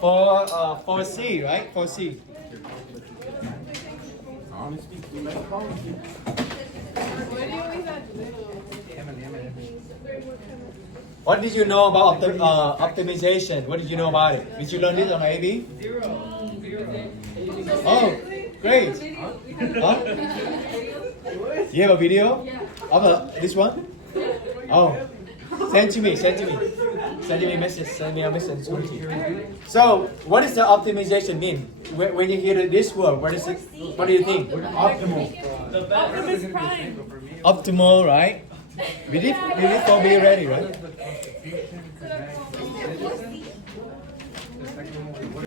For C, right? For C. What did you know about optimization? What did you know about it? Did you learn this on AB? Oh, great. Huh? You have a video of this one? Oh, send to me. Send me a message. Send me a message. So, what does the optimization mean? When you hear this word, what do you think? Optimal. Optimus Prime. Optimal, right? We did for be ready, right?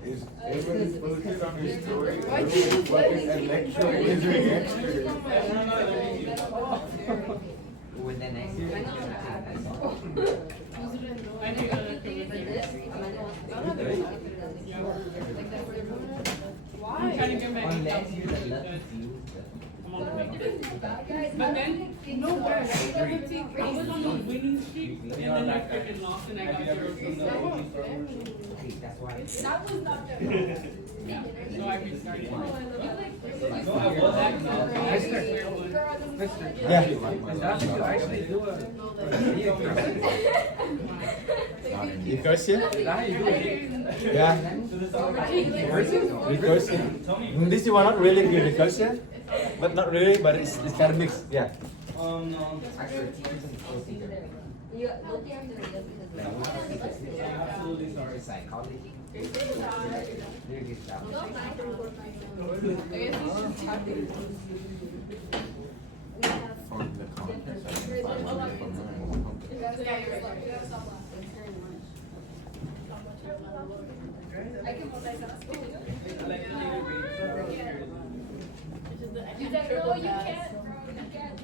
Is everybody focused on his story? What is electro-wizard extra? With the next I'm trying to get my unless you love But then, no way. I was on a winning streak, and then I freaking lost and I got 0. that's why. So I restarted. Yeah. Recursive? Yeah. Recursive. This one not really recursive, but not really, but it's kind of mixed. Yeah. Absolutely sorry. Psychology. From the context, I can find one from He's like, no, you can't, bro. You can't.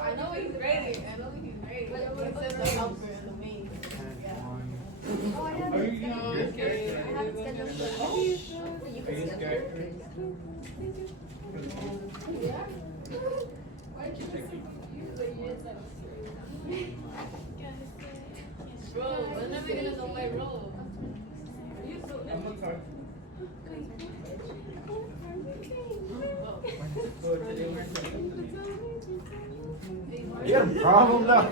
I know he's ready. I know he's ready. He says the helper in the main. Oh, I have it. Okay. I have it scheduled for. You can schedule it. Yeah. Why did you use the years that bro, I'm never gonna know my role. You so You got a problem now?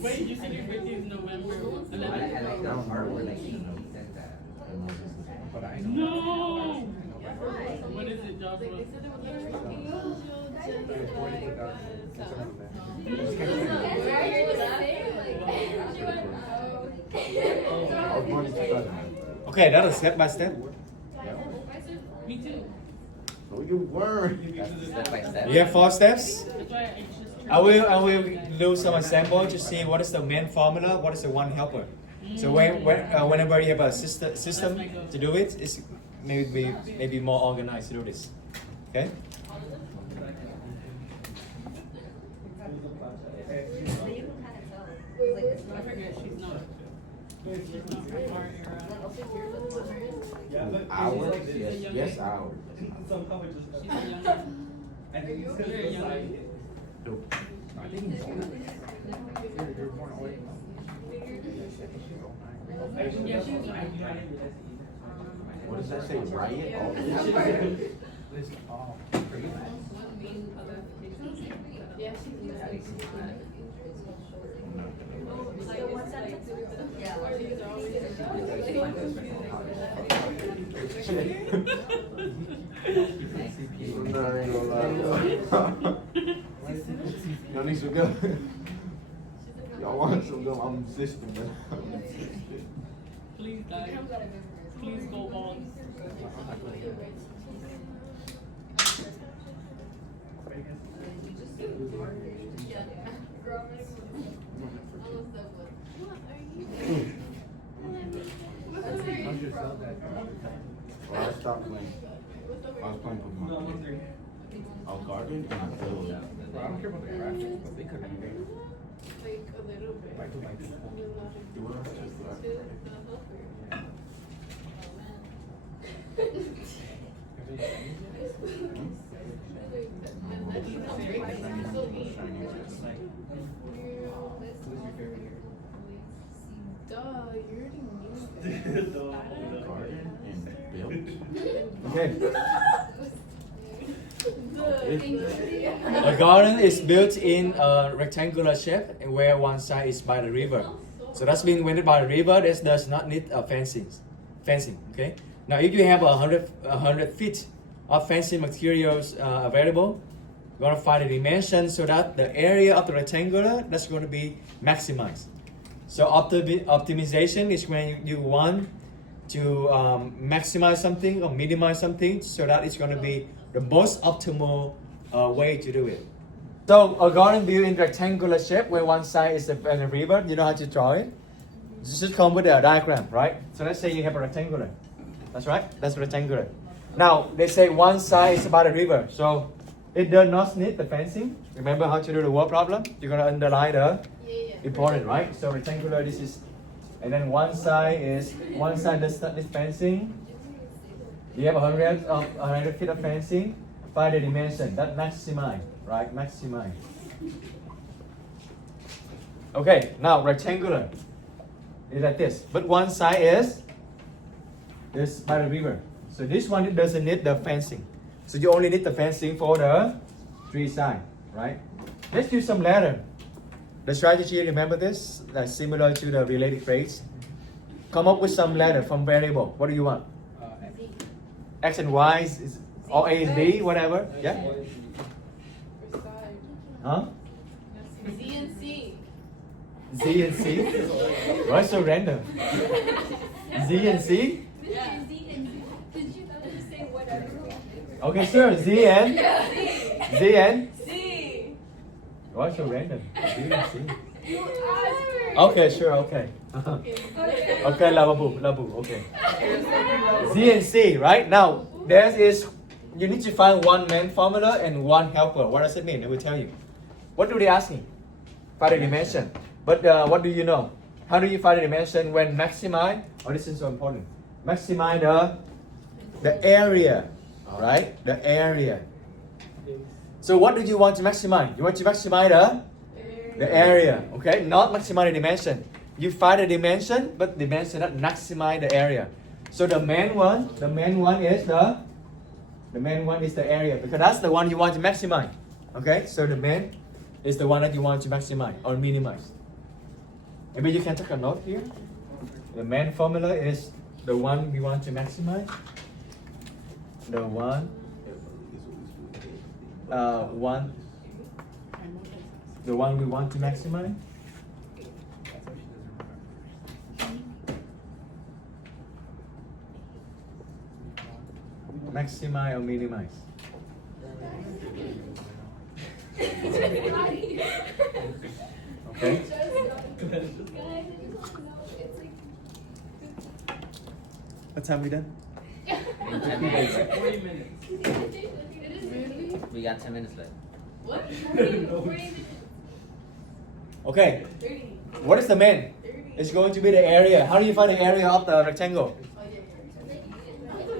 Wait, you said your birthday is November 11th? I like that part where like he said that. But I know. No! What is it, Joshua? Okay, that is step by step. Me too. So you were. Step by step. You have 4 steps. That's why I just I will do some example to see what is the main formula, what is the one helper. So whenever you have a system to do it, it's maybe more organized to do this. Okay. I forget she's not. She's not from our era. Hours? Yes, hours. She's a young. Very young. Nope. I think he's older. You're born older. Yeah, she was right. What does that say? Riot? Oh, Yeah, she's I'm not even gonna lie. Y'all need some gum? Y'all want some gum? I'm insisting, man. Please, guys. Please go on. Well, I stopped playing. I was playing Pokemon. I was guarding and I fell. I don't care about the graphics, but they couldn't be. like a little bit. You were Like, Garden and built. Okay. The A garden is built in a rectangular shape where one side is by the river. So that's being rented by the river. This does not need fencing. Okay. Now, if you have 100 feet of fencing materials available, you're gonna find the dimensions so that the area of the rectangular that's going to be maximized. So optimization is when you want to maximize something or minimize something so that it's going to be the most optimal way to do it. So a garden built in rectangular shape where one side is a river, you know how to draw it? Just come with a diagram, right? So let's say you have a rectangular. That's right, that's rectangular. Now, they say one side is about a river, so it does not need the fencing. Remember how to do the word problem? You're gonna underline the important, right? So rectangular, this is, and then one side does not need fencing. You have 100 feet of fencing. Find the dimension, that maximize, right? Maximize. Okay, now rectangular is like this, but one side is by the river. So this one it doesn't need the fencing. So you only need the fencing for the three sides, right? Let's do some ladder. The strategy, remember this, that's similar to the related phrase. Come up with some ladder from variable. What do you want? X and Y is or A and B, whatever. Yeah? Huh? Z and C. Z and C? Why so random? Z and C? Yeah. Did you just say whatever? Okay, sure. Z and C. why so random? Z and C. You asked. Okay, sure. Okay. Okay, labu. Okay. Z and C, right? Now, there is. You need to find one main formula and one helper. What does it mean? I will tell you. What do they ask me? Find the dimension. But what do you know? How do you find the dimension when maximize? Oh, this is so important. Maximize the area, right? The area. So what do you want to maximize? You want to maximize the area, okay? Not maximize the dimension. You find the dimension, but dimension not maximize the area. So the main one is the area because that's the one you want to maximize. Okay, so the main is the one that you want to maximize or minimize. Maybe you can take a note here. The main formula is the one we want to maximize. The one we want to maximize. Maximize or minimize. Okay. What time we done? 10 minutes. We got 10 minutes left. What? Okay. 30. What is the main? It's going to be the area. How do you find the area of the rectangle?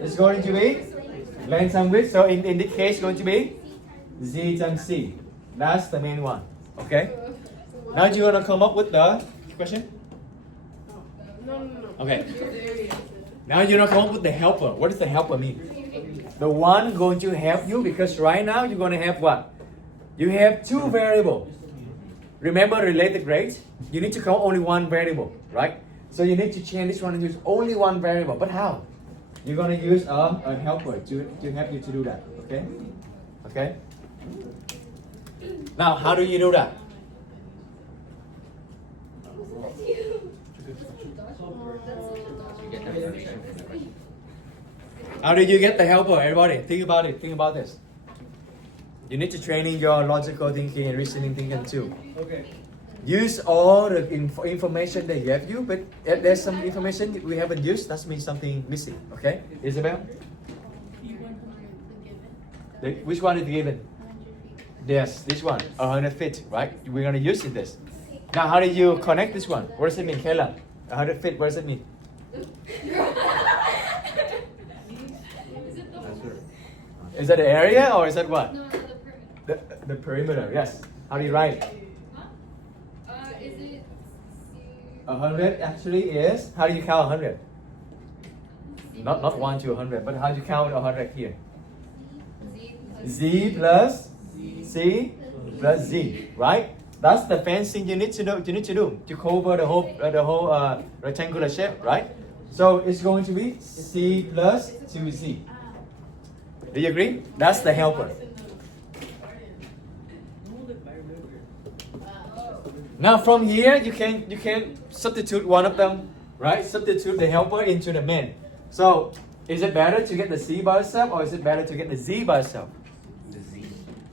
It's going to be length and width. So in this case, it's going to be Z times C. That's the main one. Okay. Now you're gonna come up with the question. No. Okay. Now you're gonna come up with the helper. What does the helper mean? The one going to help you because right now you're gonna have what? You have two variables. Remember related grades? You need to count only one variable, right? So you need to change this one and use only one variable. But how? You're gonna use a helper to help you to do that. Okay? Okay? Now, how do you do that? You get the information from the question. How did you get the helper? Everybody, think about it. Think about this. You need to train in your logical thinking and reasoning thinking too. Okay. Use all the information they gave you, but if there's some information we haven't used, that means something missing. Okay, Isabel? Which one is given? Yes, this one, 100 feet, right? We're gonna use it this. Now, how do you connect this one? What does it mean, Kayla? 100 feet, what does it mean? Is that the area or is that what? No, the perimeter. The perimeter, yes. How do you write it? Is it 100 actually is, how do you count 100? Not 1 to 100, but how do you count 100 here? Z plus C plus Z, right? That's the fencing you need to do to cover the whole rectangular shape, right? So it's going to be C plus 2Z. Do you agree? That's the helper. Now from here you can substitute one of them, right? Substitute the helper into the main. So is it better to get the C by itself or is it better to get the Z by itself?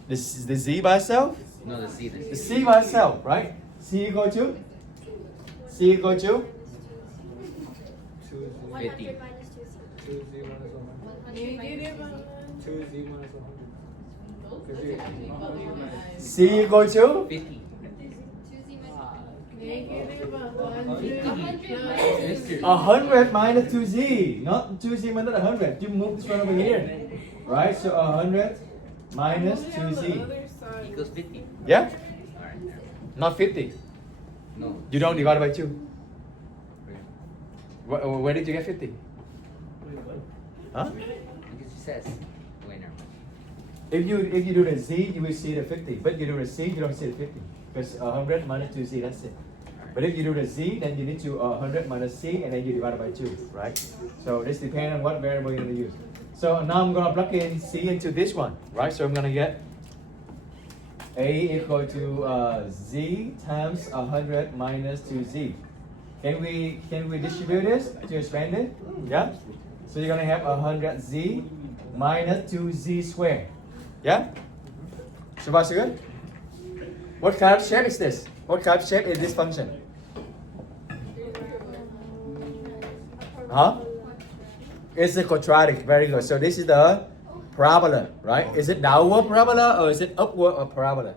The Z. The Z by itself? No, the Z. The C by itself, right? C equal to 100 50. minus 2Z. 2Z minus 100. Negative 2Z minus 100. C equal to 50. 2Z minus negative 100 100 minus 2Z, not 2Z minus 100. You move this one over here, right? So 100 minus 2Z. Equals 50. Yeah? Alright. Not 50. No. You don't divide by 2. Where did you get 50? Huh? Because it says winner. If you do the Z, you will see the 50. But you do the C, you don't see the 50. Because 100 minus 2Z, that's it. But if you do the Z, then you need to 100 minus C, and then you divide it by 2, right? So this depends on what variable you're going to use. So now I'm going to plug in C into this one, right? So I'm going to get A equal to Z times 100 minus 2Z. Can we distribute this to expand it? Yeah? So you're going to have 100Z minus 2Z squared. Yeah? So far so good? What kind of shape is this? What kind of shape is this function? Huh? It's a quadratic. Very good. So this is the parabola, right? Is it downward parabola or is it upward or parabola?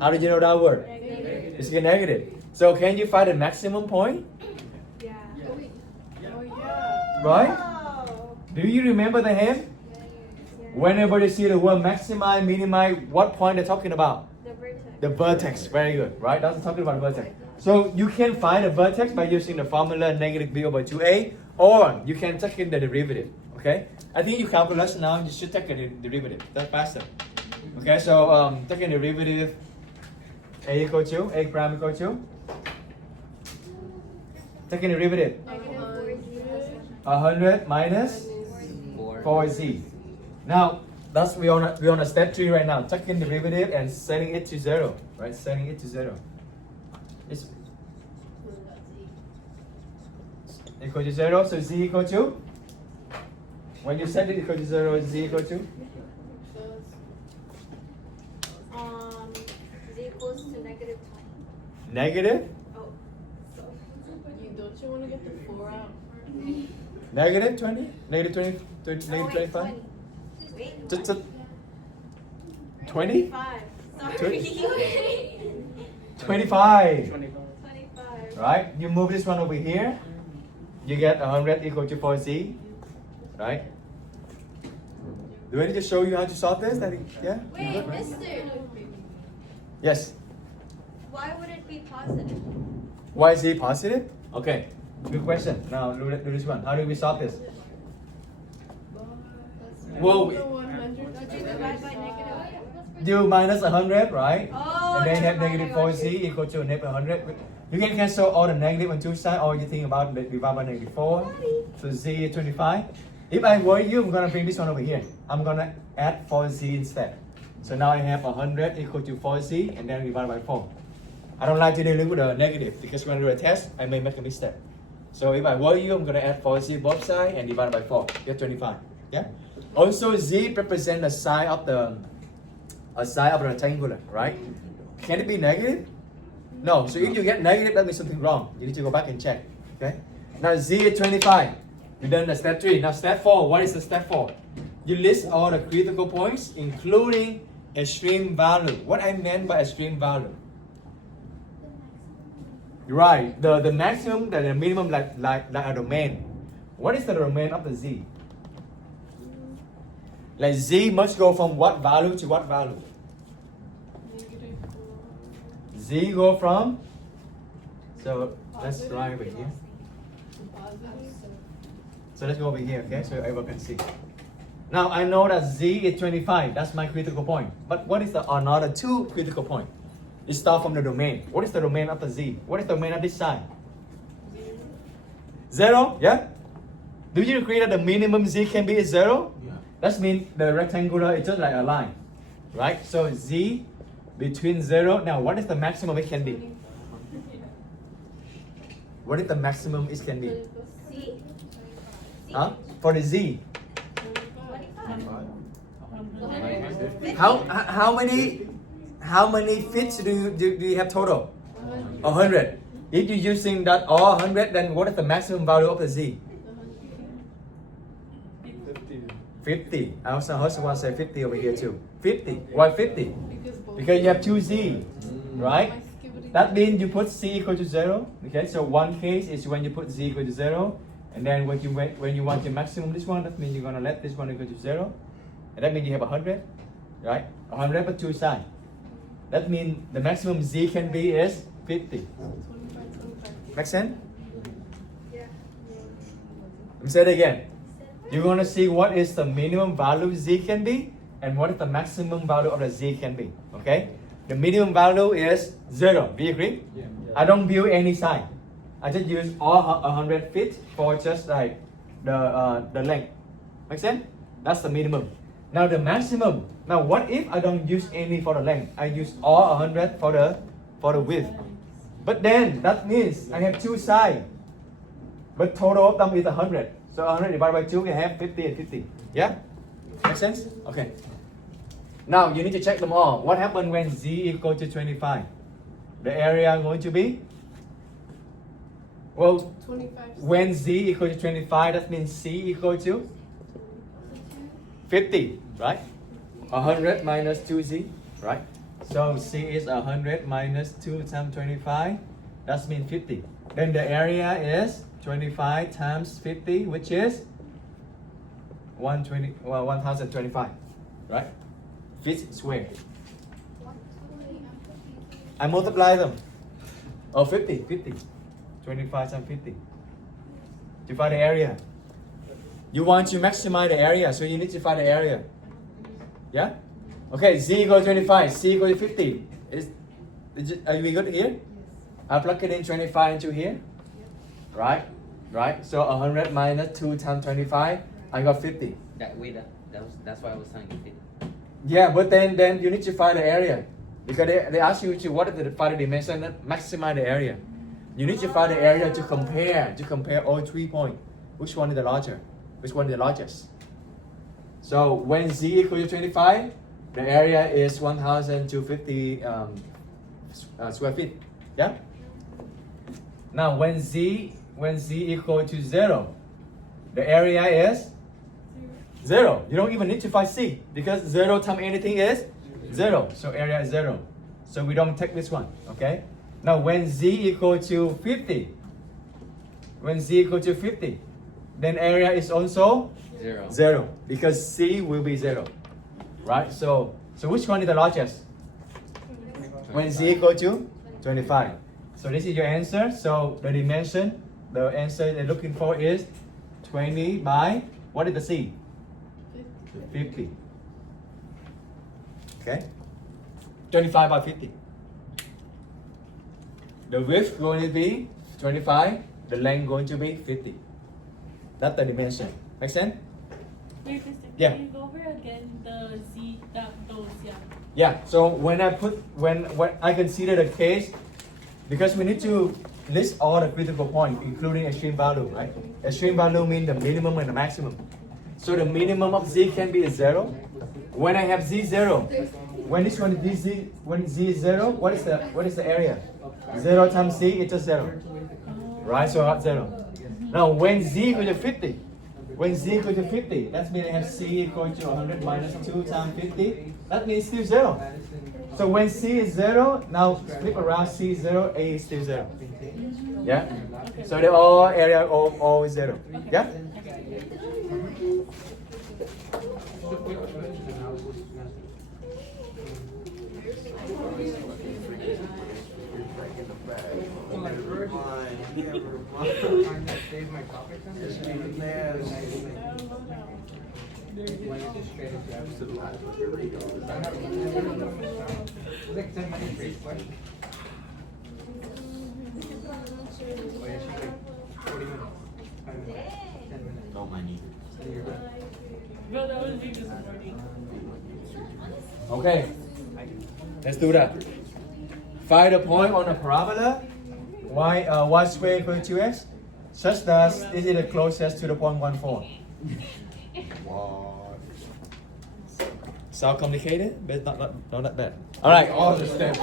How did you know downward? It's negative. So can you find the maximum point? Yeah. Oh yeah. Right? Do you remember the hymn? Whenever you see the word maximize, minimize, what point they're talking about? The vertex. The vertex. Very good, right? That's talking about vertex. So you can find a vertex by using the formula negative b over 2a, or you can take in the derivative. Okay? I think you calculate now, you should take a derivative. That's faster. Okay, so take a derivative. A equal to, a prime equal to. Take a derivative. Negative 4Z plus 100 minus 4. 4z. Now, we're on a step 3 right now. Taking the derivative and setting it to 0. Right? Setting it to 0. It's equal to 0, so z equal to? When you set it equal to 0, z equal to? Z equals to negative 20. Negative? Oh. Don't you want to get the 4 out? Negative 20? Negative 20? Negative Oh, wait, 25? 20. Wait, Just what? 20? 25. Sorry. 25. 25. Right? You move this one over here. You get 100 equal to 4z. Right? Do I need to show you how to solve this? Yeah? You Wait, good, right? mister. Yes. Why would it be positive? Why is it positive? Okay. Good question. Now do this one. How do we solve this? Well, The 100. Don't you divide by negative? you minus 100, right? Oh, And then have never mind, negative I got 4z you. equal to negative 100. You can cancel all the negative on two sides, or you think about divide by negative 4. So z is 25. If I were you, I'm gonna bring this one over here. I'm gonna add 4z instead. So now I have 100 equal to 4z and then divide by 4. I don't like to deal with the negative because when I do a test, I may make a mistake. So if I were you, I'm gonna add 4z both sides and divide by 4. Get 25. Yeah. Also, z represents the side of the rectangular, right? Can it be negative? No. So if you get negative, that means something wrong. You need to go back and check. Okay. Now z is 25. You done the step 3. Now step 4. What is the step 4? You list all the critical points, including extreme value. What I meant by extreme value? Right. The maximum, the minimum, like a domain. What is the domain of the z? Like z must go from what value to what value? Negative 4. Z go from. So let's write over here. Positive. So let's go over here, okay? So everyone can see. Now I know that Z is 25. That's my critical point. But what is the another two critical point? It starts from the domain. What is the domain of the Z? What is the domain of this side? 0, yeah? Do you agree that the minimum Z can be 0? Yeah. That means the rectangular is just like a line, right? So Z between 0. Now what is the maximum it can be? What is the maximum it can be? C. Huh? For the Z. 25. How many fits do you have total? 100. If you're using that all 100, then what is the maximum value of the Z? 50. I also want to say 50 over here too. 50. Why 50? Because you have two Z, right? That means you put C equal to 0. Okay, so one case is when you put Z equal to 0. And then when you want your maximum this one, that means you're gonna let this one equal to 0. And that means you have 100, right? 100 but two sides. That means the maximum Z can be is 50. Make sense? Yeah. Let me say it again. You're gonna see what is the minimum value Z can be and what is the maximum value of the Z can be. Okay? The minimum value is 0. Do you agree? Yeah. I don't build any side. I just use all 100 feet for just like the length. Make sense? That's the minimum. Now the maximum. Now what if I don't use any for the length? I use all 100 for the width. But then that means I have two sides. But total of them is 100. So 100 divided by 2 can have 50 and 50. Yeah? Make sense? Okay. Now you need to check them all. What happens when Z equal to 25? The area going to be? Well, 25. when Z equal to 25, that means C equal to 50, right? 100 minus 2Z, right? So C is 100 minus 2 times 25. That means 50. Then the area is 25 times 50, which is 1025, right? Feet square. I multiply them. Oh, 50. 25 times 50. To find the area. You want to maximize the area, so you need to find the area. Yeah? Okay, Z equals 25, C equals 50. Are we good here? I plug it in 25 into here. Right? So 100 minus 2 times 25, I got 50. That's why I was telling you 50. Yeah, but then you need to find the area. Because they ask you to what is the find the dimension, maximize the area. You need to find the area to compare all 3 points. Which one is the larger? Which one is the largest? So when Z equals to 25, the area is 1,250 square feet. Yeah? Now when Z equal to 0, the area is 0. You don't even need to find C because 0 times anything is 0. So area is 0. So we don't take this one. Okay? Now when Z equal to 50, then area is also 0 because C will be 0. Right? So which one is the largest? When Z equal to 25. So this is your answer. So the dimension, the answer they're looking for is 20 by, what is the C? 50. Okay? 25 by 50. The width going to be 25, the length going to be 50. That's the dimension. Make sense? Wait, Yeah. can you go over again the Z, those, yeah. Yeah, so when I consider the case, because we need to list all the critical points, including extreme value, right? Extreme value means the minimum and the maximum. So the minimum of Z can be 0. When I have Z 0, when this one is Z, when Z is 0, what is the area? 0 times Z is just 0. Right, so I got 0. Now when Z equals to 50, that means I have C equal to 100 minus 2 times 50. That means still 0. So when C is 0, now flip around, C is 0, A is still 0. Yeah? So the all area all is 0. Yeah? Fine. Save my topic then? It's like 10 minutes for each question. Oh yeah, she's like 40 minutes. 5 minutes. 10 minutes. Don't mind me. Then you're good. Bro, that was me this morning. Okay, let's do that. Find a point on a parabola y squared equal to 2x, such that this is the closest to the point 1, 4. What? Sound complicated? But not that bad. All right, all the steps.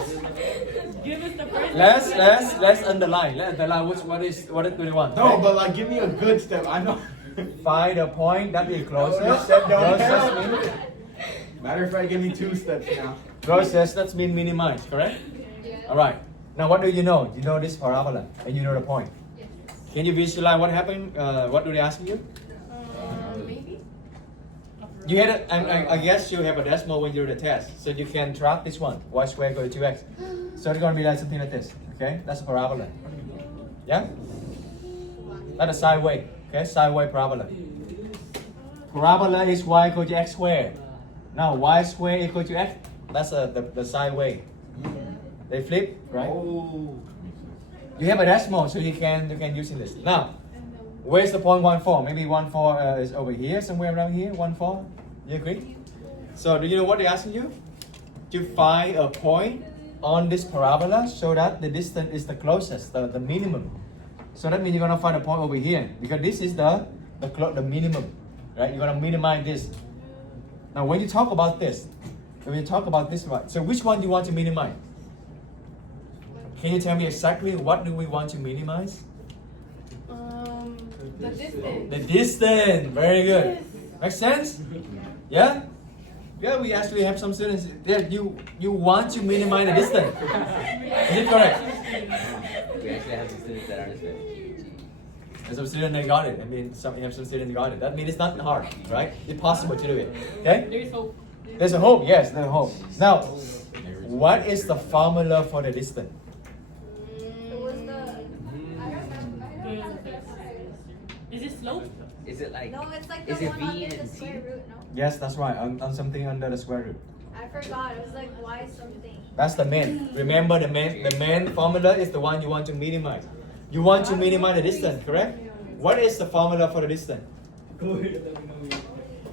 Give us the first. Let's underline. Let's underline what do you want? No, but like, give me a good step. I know. Find a point that is closest. Don't Closest help. mean Matter of fact, give me 2 steps now. closest. That's mean minimize, correct? All right. Now what do you know? You know this parabola, and you know the point. Can you visualize what happened? What do they ask you? Maybe. You had I guess you have a decimal when you do the test, so you can track this one, y squared equal to 2x. So it's gonna be like something like this, okay? That's a parabola. Yeah? That's a sideway, okay? Sideway parabola. Parabola is y equal to x squared. Now y squared equal to x, that's the sideway. They flip, right? Oh. You have a decimal, so you can use in this. Now, where's the point 1, 4? Maybe 1, 4 is over here, somewhere around here. 1, 4. You agree? So, do you know what they're asking you? To find a point on this parabola so that the distance is the closest, the minimum. So that means you're gonna find a point over here because this is the minimum, right? You're gonna minimize this. Now, when you talk about this, right? So, which one do you want to minimize? Can you tell me exactly what do we want to minimize? The distance. The distance. Very good. Makes sense? Yeah? Yeah, we actually have some students there. You want to minimize the distance. Is it correct? We actually have some students that aren't Spanish. And some students they got it. I mean, some students got it. That means it's not hard, right? It's possible to do it. Okay? There's hope. There's a hope. Yes, there's a hope. Now, what is the formula for the distance? It was the. I remember. Is it slope? Is it like, No, it's like the is it one V under the and T? square root. No, Yes, that's right. On something under the square root. I forgot. It was like y something. That's the main. Remember the main formula is the one you want to minimize. You want to minimize the distance, correct? What is the formula for the distance?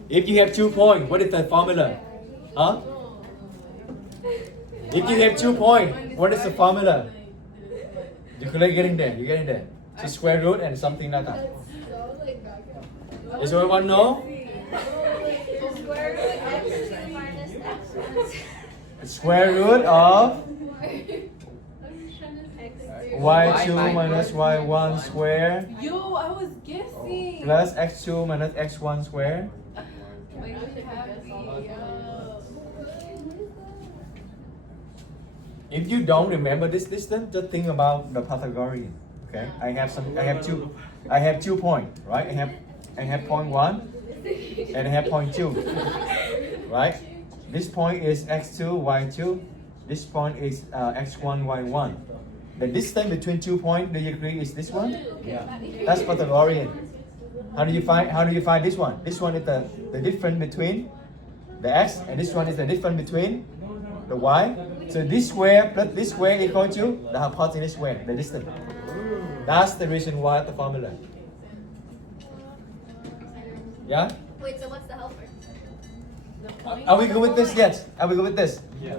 If you have 2 points, what is the formula? Huh? If you have 2 points, what is the formula? You're getting there. You're getting there. So square root and something like that. Is everyone know? Square root x2 minus x1. Square root of X2. y2 minus y1 square Yo, I was guessing. plus x2 minus x1 square. Wait, we should have this. If you don't remember this distance, just think about the Pythagorean. Okay, I have 2 points, right? I have point 1 and I have point 2, right? This point is x2, y2. This point is x1, y1. The distance between 2 points, do you agree, is this one? Yeah. That's Pythagorean. How do you find this one? This one is the difference between the x, and this one is the difference between the y. So this square plus this square equal to the hypotenuse square, the distance. That's the reason why the formula. Yeah? Wait, so what's the helper? Are we good with this yet? Are we good with this? Yeah.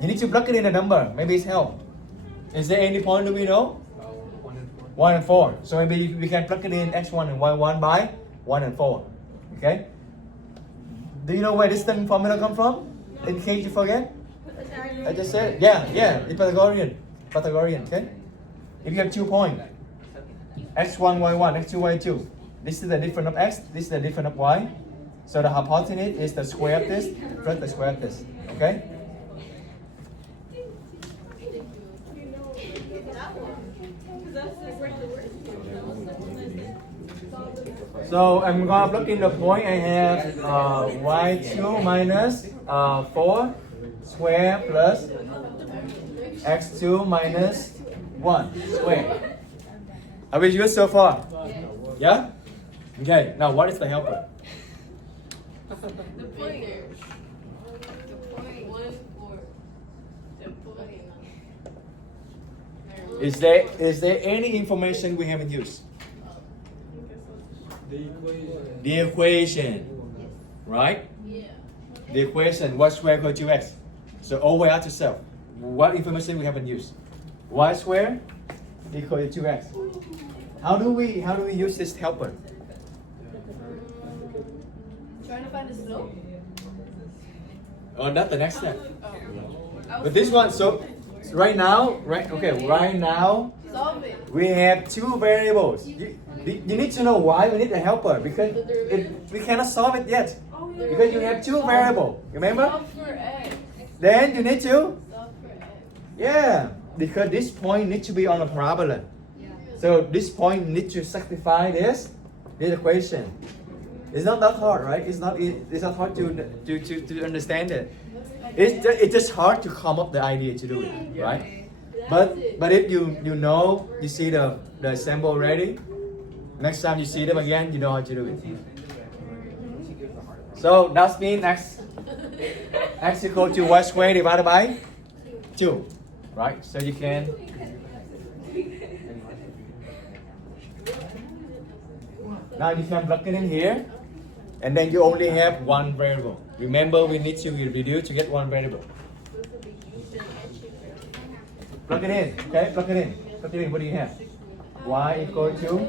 You need to plug it in a number. Maybe it's help. Is there any point that we know? 1 and 4. 1 and 4. So maybe we can plug it in x1 and y1 by 1 and 4. Okay? Do you know where this formula come from? In case you forget? I just said, yeah, it's Pythagorean, okay? If you have 2 points, x1, y1, x2, y2, this is the difference of x, this is the difference of y. So the hypotenuse is the square of this plus the square of this, okay? So I'm gonna plug in the point. I have y2 minus 4 square plus x2 minus 1 square. Are we good so far? Yeah? Okay, now what is the helper? The point. The point. 1-4. The point. Is there any information we haven't used? The equation. Right? Yeah. The equation y squared equal to x. So over after self. What information we haven't used? Y squared equal to 2x. How do we use this helper? Trying to find the slope? Oh, that's the next step. Oh. But this one, so right now, right now, Solve it. we have two variables. You need to know why we need a helper because we cannot solve it yet because you have two variables. Remember? Solve for x. Then you need to, Solve for x. yeah, because this point needs to be on a parabola. So this point needs to satisfy this equation. It's not that hard, right? It's not hard to understand it. It's just hard to come up the idea to do it, right? But if you know, you see the sample already, next time you see them again, you know how to do it. So that means x equal to y squared divided by 2, right? So you can now you can plug it in here, and then you only have one variable. Remember, we need to reduce to get one variable. Plug it in, okay? Plug it in. Plug it in. What do you have? Y equal to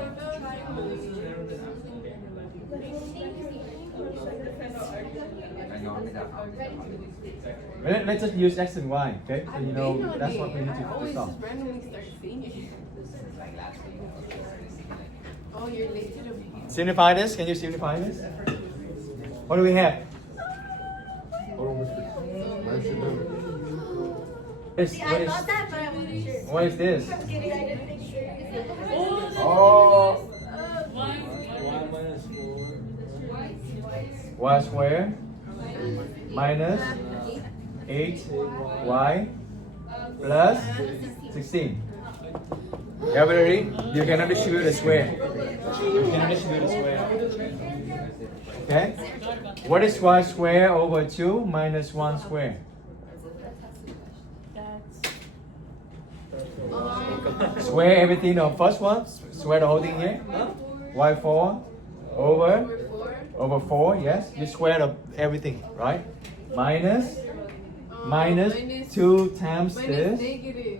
let's just use x and y, okay? So you know that's what we need to solve. Just randomly start seeing it. Oh, you're late to the beginning. Simplify this. Can you simplify this? What do we have? See, I thought that, but I wasn't sure. What is this? I'm kidding, I didn't make sure. Oh, One. y squared minus 8y plus 16. Everybody, you cannot distribute a square. You cannot distribute a square. Okay? What is y squared over 2 minus 1 squared? Square everything on first one. Square the whole thing here. Y4 over 4. Yes, you square everything, right? Minus 2 times this Negative.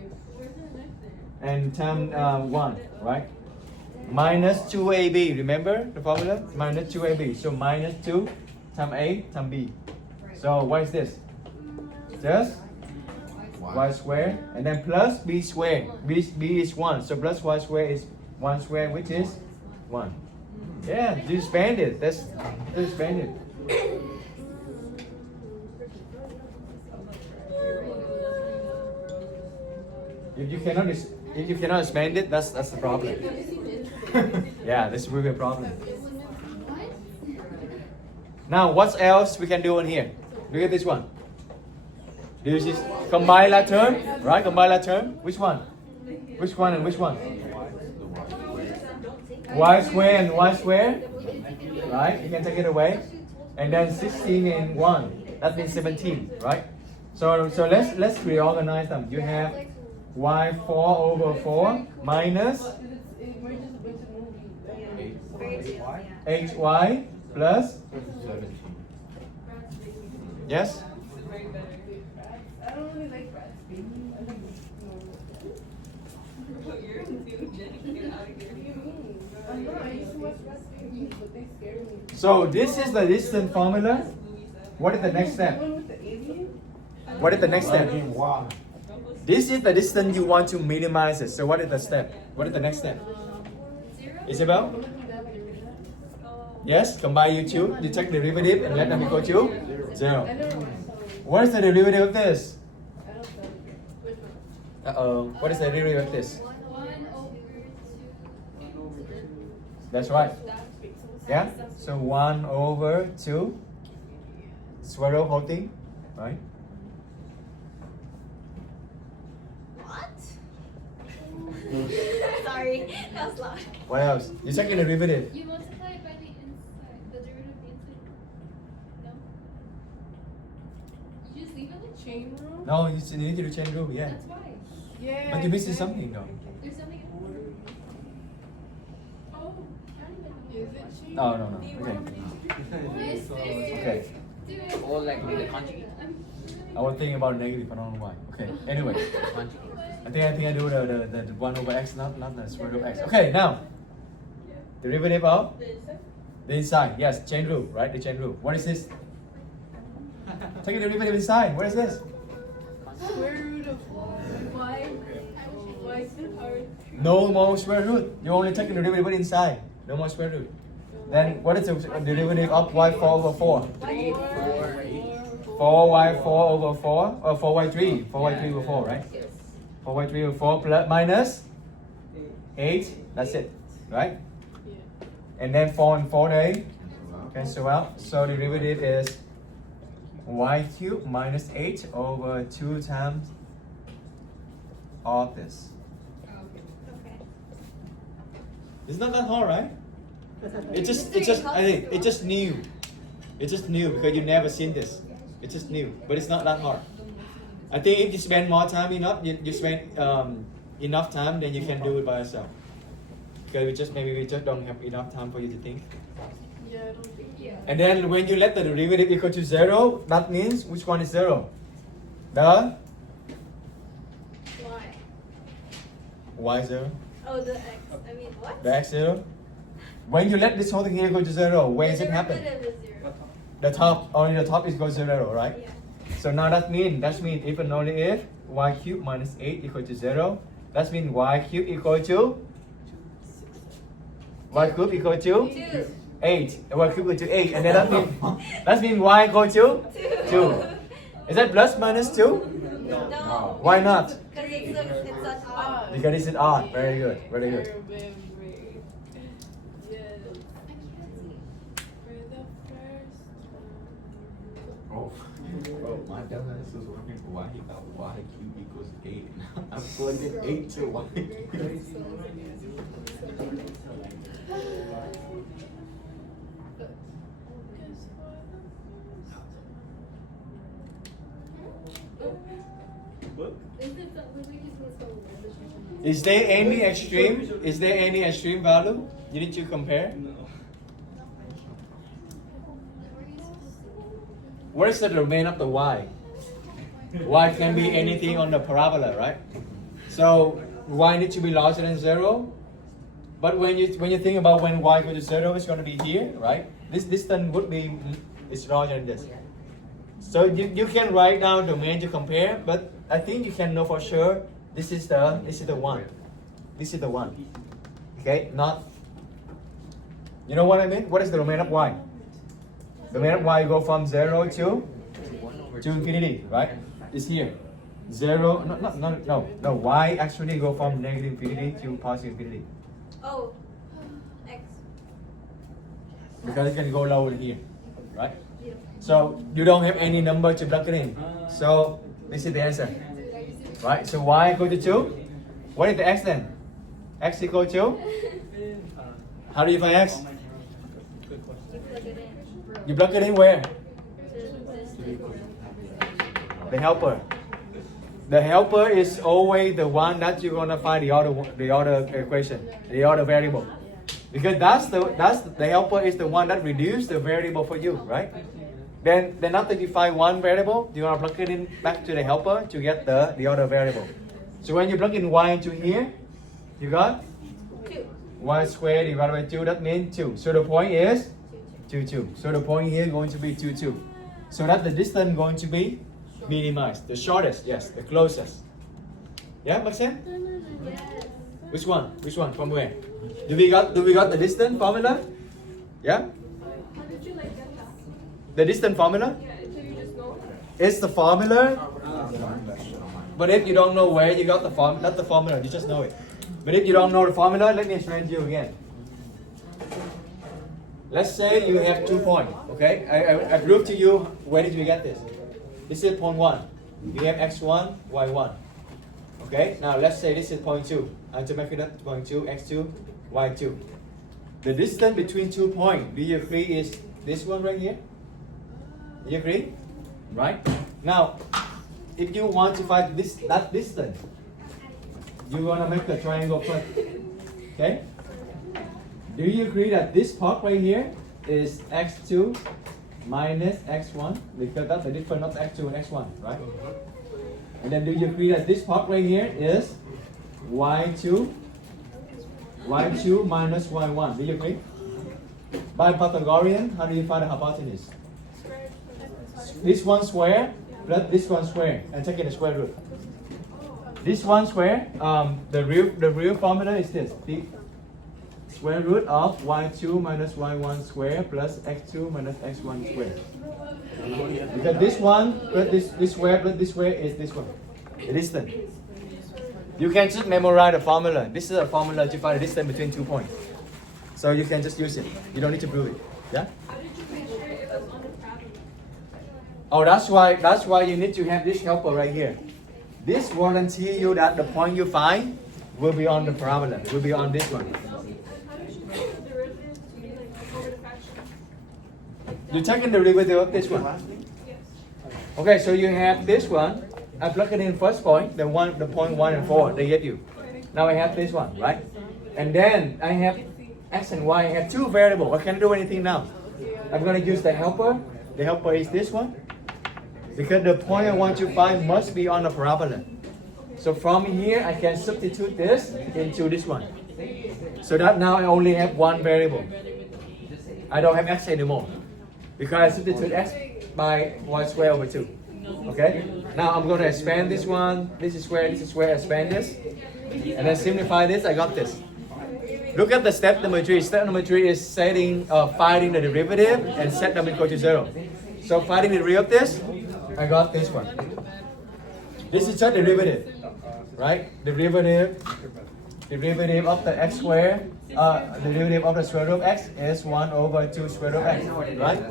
and times 1, right? Minus 2ab. Remember the formula? Minus 2ab. So minus 2 times a times b. So what is this? Just y squared, and then plus b squared. B is 1, so plus y squared is 1 squared, which is 1. Yeah, you expand it. That's expand it. If you cannot expand it, that's the problem. Yeah, this will be a problem. Now, what else we can do in here? Look at this one. This is combine that term, right? Combine that term. Which one? Which one and which one? Y square and y square, right? You can take it away, and then 16 and 1. That means 17, right? So let's reorganize them. You have y4 over 4 minus 8y plus 17. yes. I don't really like rats. So this is the distance formula. What is the next step? What is the next step? This is the distance you want to minimize it. So what is the step? What is the next step? Isabel? Yes, combine you two. You take the derivative and let them equal to 0. What is the derivative of this? What is the derivative of this? That's right. Yeah? So 1 over 2. Square root whole thing, right? What? Sorry. That's not. What else? You second derivative. You multiply it by the inside, the derivative of the inside. No? You just leave it like Chain rule? No, you need to change rule. Yeah. that's why. Yeah. But you're missing something though. There's something Oh, Is it chain? No, no, no. Okay. Okay. do it. Or like with the conjugate. I was thinking about negative. I don't know why. Okay. Anyway, Conjugate. I think I do the 1 over x, not the square root of x. Okay. Now, derivative of the inside. Yes, chain rule, right? The chain rule. What is this? Take the derivative inside. What is this? Square root of Why? Why is it hard? No more square root. You only take the derivative inside. No more square root. Then what is the derivative of y4 over 4? 4y4 over 4 or 4y3? 4y3 over 4, right? 4y3 over 4 plus minus 8. That's it, right? And then 4 and 4 they cancel out. So the derivative is y cubed minus 8 over 2 times of this. Okay. It's not that hard, right? It's just I think it's just new. It's just new because you've never seen this. It's just new, but it's not that hard. I think if you spend more time enough, you spend enough time, then you can do it by yourself. Because we just don't have enough time for you to think. Yeah, I don't think. Yeah. And then when you let the derivative equal to 0, that means which one is 0? The Why? y 0, Oh, the X. I mean, what? the x 0. When you let this whole thing equal to 0, when does it happen? Derivative is 0. The top, only the top is equal to 0, right? Yeah. So now that means if and only if y cubed minus 8 equal to 0, that means y cubed equal to y cubed equal to 2. 8. Y cubed equal to 8, and then that means y equal to 2. Is that plus minus 2? No. Why not? Because it's an odd. Because it's an odd. Very good. Very good. Yes. For the first Oh, bro, my dumbass was wondering why he got y cubed equals 8. I plugged in 8 to y Is there any extreme? Is there any extreme value you need to compare? What is the domain of the y? Y can be anything on the parabola, right? So y needs to be larger than 0. But when you think about when y equals to 0, it's going to be here, right? This distance would be it's larger than this. So you can write down domain to compare, but I think you can know for sure this is the one. This is the one. Okay, not. You know what I mean? What is the domain of y? The domain of y go from 0 to infinity, right? It's here. 0. No. Y actually go from negative infinity to positive infinity Oh. X. because it can go lower than here, right? So you don't have any number to plug it in. So this is the answer, right? So y equal to 2. What is the x then? X equal to? How do you find x? You plug it in where? The helper. The helper is always the one that you're gonna find the other equation, the other variable, because the helper is the one that reduces the variable for you, right? Then after you find one variable, you're gonna plug it in back to the helper to get the other variable. So when you plug in y into here, you got 2. y squared divided by 2. That means 2. So the point is 2. So the point here is going to be 2. So that the distance going to be minimized. The shortest, yes, the closest. Yeah, makes sense? Yes. Which one? Which one? From where? Do we got the distance formula? Yeah? How did you like get that? The distance formula? Yeah, until you just know. It's the formula. But if you don't know where you got the formula, not the formula, you just know it. But if you don't know the formula, let me explain to you again. Let's say you have 2 points, okay? I proved to you, where did we get this? This is point 1. You have x1, y1. Okay? Now let's say this is point 2. I have to make it up point 2, x2, y2. The distance between 2 points, do you agree, is this one right here? Do you agree? Right? Now, if you want to find that distance, you want to make the triangle first. Okay? Do you agree that this part right here is x2 minus x1? Because that's the difference of x2 and x1, right? And then do you agree that this part right here is y2 minus y1? Do you agree? By Pythagorean, how do you find the hypotenuse? This one square plus this one square, and take it the square root. This one square, the real formula is this: the square root of y2 minus y1 square plus x2 minus x1 square. Because this one plus this square plus this square is this one, the distance. You can just memorize the formula. This is a formula to find the distance between 2 points. So you can just use it. You don't need to prove it. Yeah? How did you make sure it was on the problem? Oh, that's why you need to have this helper right here. This guarantee you that the point you find will be on the parabola, will be on this one. How did you make the derivative to be like over the fraction? You're taking the derivative of this one. Yes. Okay, so you have this one. I plug it in first point, the point 1 and 4 they give you. Now I have this one, right? And then I have x and y. I have 2 variables. I can't do anything now. I'm going to use the helper. The helper is this one. Because the point I want to find must be on the parabola. So from here, I can substitute this into this one. So that now I only have 1 variable. I don't have x anymore. Because I substitute x by y squared over 2. Okay? Now I'm going to expand this one. This is square, expand this. And then simplify this, I got this. Look at the step number 3. Step number 3 is finding the derivative and set them equal to 0. So finding the derivative of this, I got this one. This is just derivative, right? Derivative of the x squared, derivative of the square root of x is 1 over 2 square root of x, right?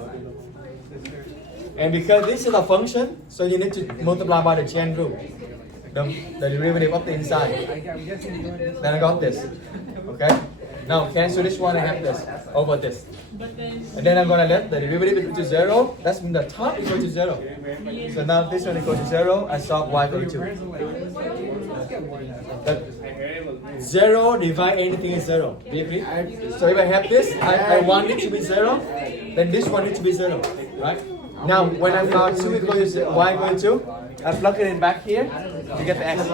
And because this is a function, so you need to multiply by the chain rule, the derivative of the inside. Then I got this, okay? Now cancel this one, I have this over this. And then I'm going to let the derivative equal to 0. That's mean the top equal to 0. So now this one equal to 0, I solve y equal to 2. But 0 divide anything is 0. Do you agree? So if I have this, I want it to be 0, then this one needs to be 0, right? Now when I found 2 equal to y equal to 2, I plug it in back here to get the x.